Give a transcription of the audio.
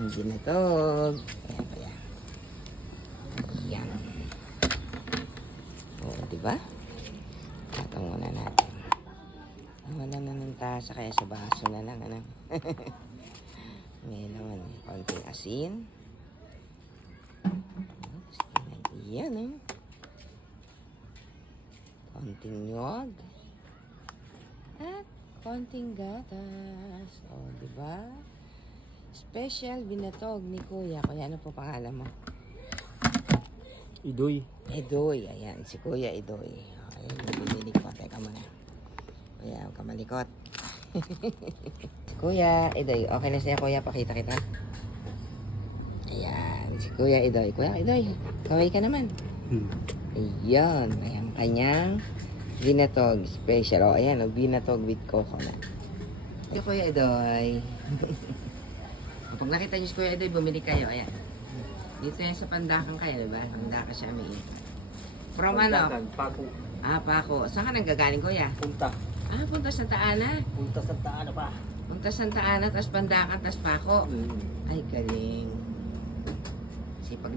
ang ginatog. Ayan. Ayan. Oo, diba? Tatang muna natin. Wala na ng tasa, kaya sa baso na lang. Ano? May naman, konting asin. Ayan, eh. Konting nyog. At konting gatas. O, diba? Special binatog ni Kuya. Kuya, ano po pangalan mo? Idoy. Edoy. Ayan, si Kuya Edoy. Ayan, nabibili ko. Teka muna. Kuya, huwag ka malikot. Si Kuya Edoy. Okay na siya, Kuya. Pakita kita. Ayan, si Kuya Edoy. Kuya Edoy, kaway ka naman. Ayan. Ayan, kanyang binatog special. O, ayan, binatog with coconut. Si Kuya Edoy. Pag nakita niyo si Kuya Edoy, bumili kayo. Ayan. Dito yan sa Pandakan kayo, diba? Pandakan siya may from ano? Pako. Pako. Saan ka nanggagaling, Kuya? Punta. Punta Santa Ana. Punta sa Taana pa. Punta Santa Ana, tas Pandakan, tas Pako. Ay, galing. Sipag